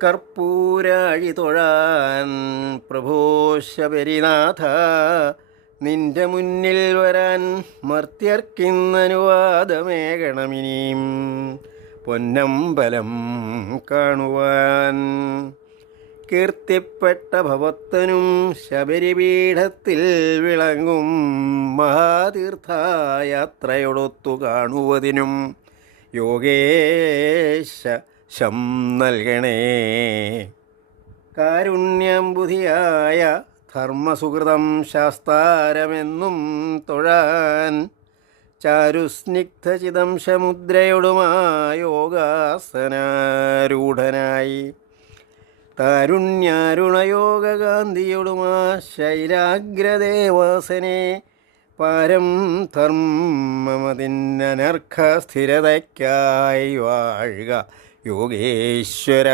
കർപ്പൂരാഴി തൊഴാൻ പ്രഭോ ശബരിനാഥ, നിന്റെ മുന്നിൽ വരാൻ മർത്യർക്കിന്നനുവാദമേകണമിനിയും പൊന്നമ്പലം കാണുവാൻ. കീർത്തിപ്പെട്ട ഭവത്തനും ശബരിപീഠത്തിൽ വിളങ്ങും മഹാതീർത്ഥയാത്രയോടൊത്തു കാണുവതിനും യോഗേശ ശം നൽകണേ. കാരുണ്യംബുധിയായ ധർമ്മസുഹൃതം ശാസ്താരമെന്നും തൊഴാൻ ചാരുസ്നിഗ്ധചിതം സമുദ്രയൊടുമായോഗാസനാരൂഢനായി താരുണ്യാരുണയോഗകാന്തിയൊടുമാ ശൈലാഗ്രദേവാസനെ പാരം ധർമ്മമതിന്നനർഘ സ്ഥിരതയ്ക്കായി വാഴുക യോഗേശ്വര.